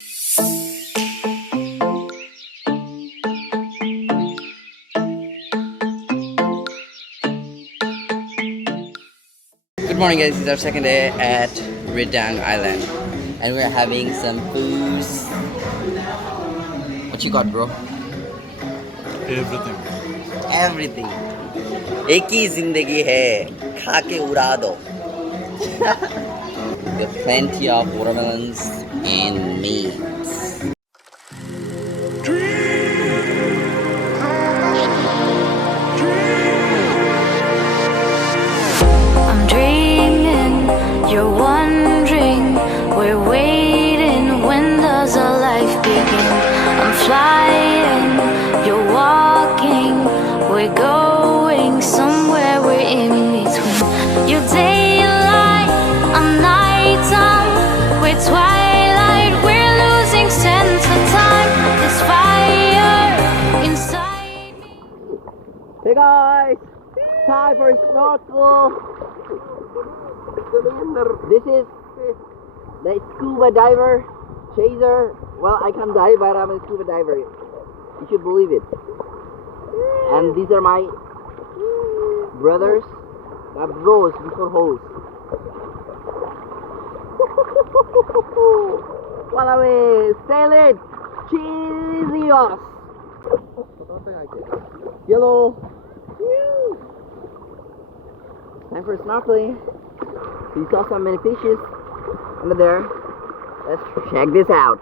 Good morning guys, it's our second day at Redang Island and we're having some foods. What you got, bro? Everything. Everything. एक ही जिंदगी है, खा के उड़ा दो. We have plenty of watermelons and meats. I'm dreaming, you're wondering, we're waiting, when does our life begin? I'm flying, you're walking, we're going somewhere, we're in between. Your daylight, I'm nighttime, we're twilight, we're losing sense of time. There's fire inside me. Hey guys, time for snorkel. This is the scuba diver chaser. Well, I can't dive, but I'm a scuba diver. You should believe it. And these are my brothers. Bros before hoes. Wallaby, sail it! Cheesios! Yellow. Time for snorkeling. We saw so many fishes under there. Let's check this out.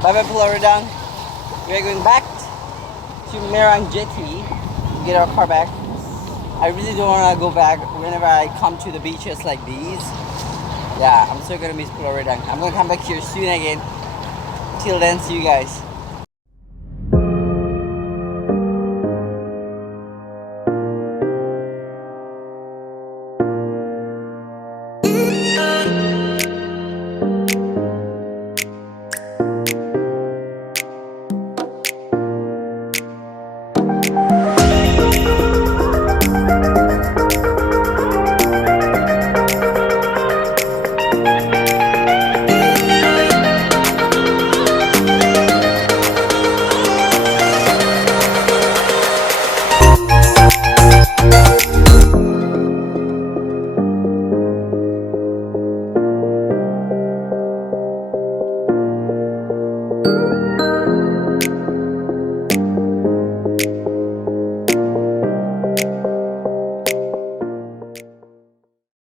Bye-bye Redang. We are going back to Merang jetty to get our car back. I really don't want to go back whenever I come to the beaches like these. Yeah, I'm so gonna miss Redang. I'm gonna come back here soon again. Till then, see you guys.